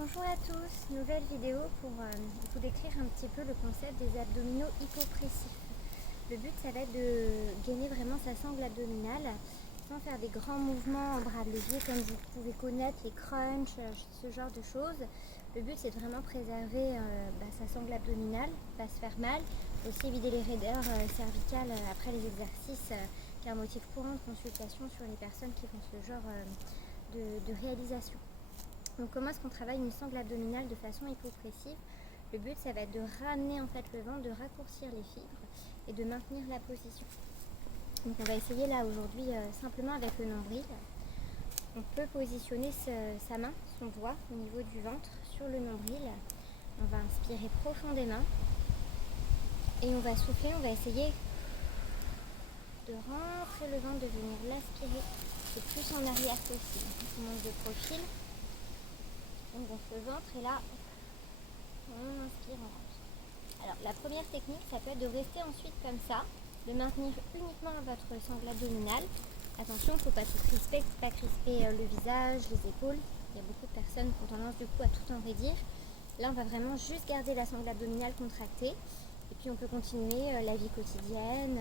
Bonjour à tous, nouvelle vidéo pour vous décrire un petit peu le concept des abdominaux hypopressifs. Le but ça va être de gainer vraiment sa sangle abdominale sans faire des grands mouvements en bras de levier comme vous pouvez connaître, les crunchs, ce genre de choses. Le but c'est de vraiment préserver sa sangle abdominale, pas se faire mal, aussi éviter les raideurs cervicales après les exercices qui est un motif courant de consultation sur les personnes qui font ce genre de réalisation. Donc comment est-ce qu'on travaille une sangle abdominale de façon hypopressive? Le but ça va être de ramener en fait le ventre, de raccourcir les fibres et de maintenir la position. Donc on va essayer là aujourd'hui simplement avec le nombril. On peut positionner sa main, son doigt au niveau du ventre sur le nombril. On va inspirer profondément et on va souffler, on va essayer de rentrer le ventre, de venir l'aspirer le plus en arrière possible. On monte de profil. On gonfle le ventre et là, on inspire, on rentre. Alors la première technique, ça peut être de rester ensuite comme ça, de maintenir uniquement votre sangle abdominale. Attention, il ne faut pas tout crisper, pas crisper le visage, les épaules. Il y a beaucoup de personnes qui ont tendance du coup à tout enraidir. Là, on va vraiment juste garder la sangle abdominale contractée. Et puis on peut continuer la vie quotidienne,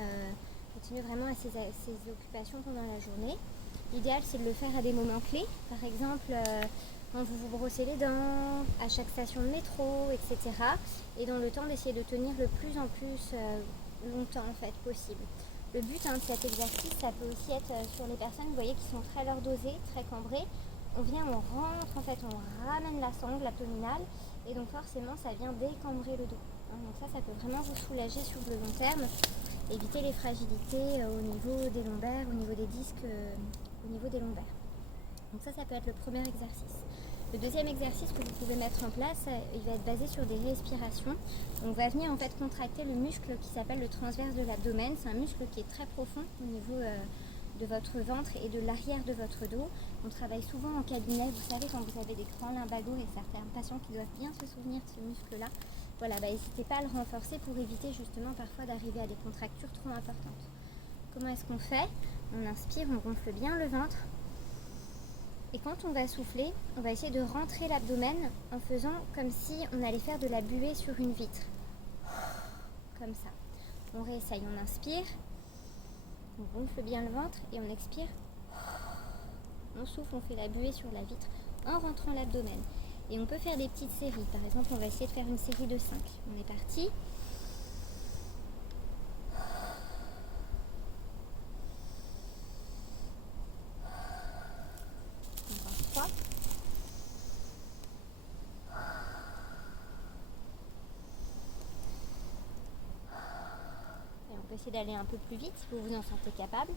continuer vraiment à ses occupations pendant la journée. L'idéal, c'est de le faire à des moments clés. Par exemple, quand vous vous brossez les dents, à chaque station de métro, etc. Et dans le temps d'essayer de tenir le plus en plus longtemps en fait possible. Le but de cet exercice, ça peut aussi être sur les personnes, vous voyez, qui sont très lordosées, très cambrées. On vient, on rentre, en fait, on ramène la sangle abdominale et donc forcément, ça vient décambrer le dos. Donc ça peut vraiment vous soulager sur le long terme, éviter les fragilités au niveau des lombaires, au niveau des disques, au niveau des lombaires. Donc ça peut être le premier exercice. Le deuxième exercice que vous pouvez mettre en place, il va être basé sur des respirations. On va venir en fait contracter le muscle qui s'appelle le transverse de l'abdomen. C'est un muscle qui est très profond au niveau de votre ventre et de l'arrière de votre dos. On travaille souvent en cabinet, vous savez, quand vous avez des grands lumbagos et certains patients qui doivent bien se souvenir de ce muscle-là. Voilà, n'hésitez pas à le renforcer pour éviter justement parfois d'arriver à des contractures trop importantes. Comment est-ce qu'on fait? On inspire, on gonfle bien le ventre. Et quand on va souffler, on va essayer de rentrer l'abdomen en faisant comme si on allait faire de la buée sur une vitre. Comme ça. On réessaye, on inspire, on gonfle bien le ventre et on expire. On souffle, on fait la buée sur la vitre en rentrant l'abdomen. Et on peut faire des petites séries. Par exemple, on va essayer de faire une série de 5. On est parti. On peut essayer d'aller un peu plus vite si vous vous en sentez capable.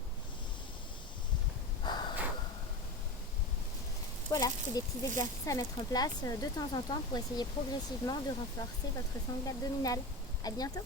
Voilà, c'est des petits exercices à mettre en place de temps en temps pour essayer progressivement de renforcer votre sangle abdominale. À bientôt!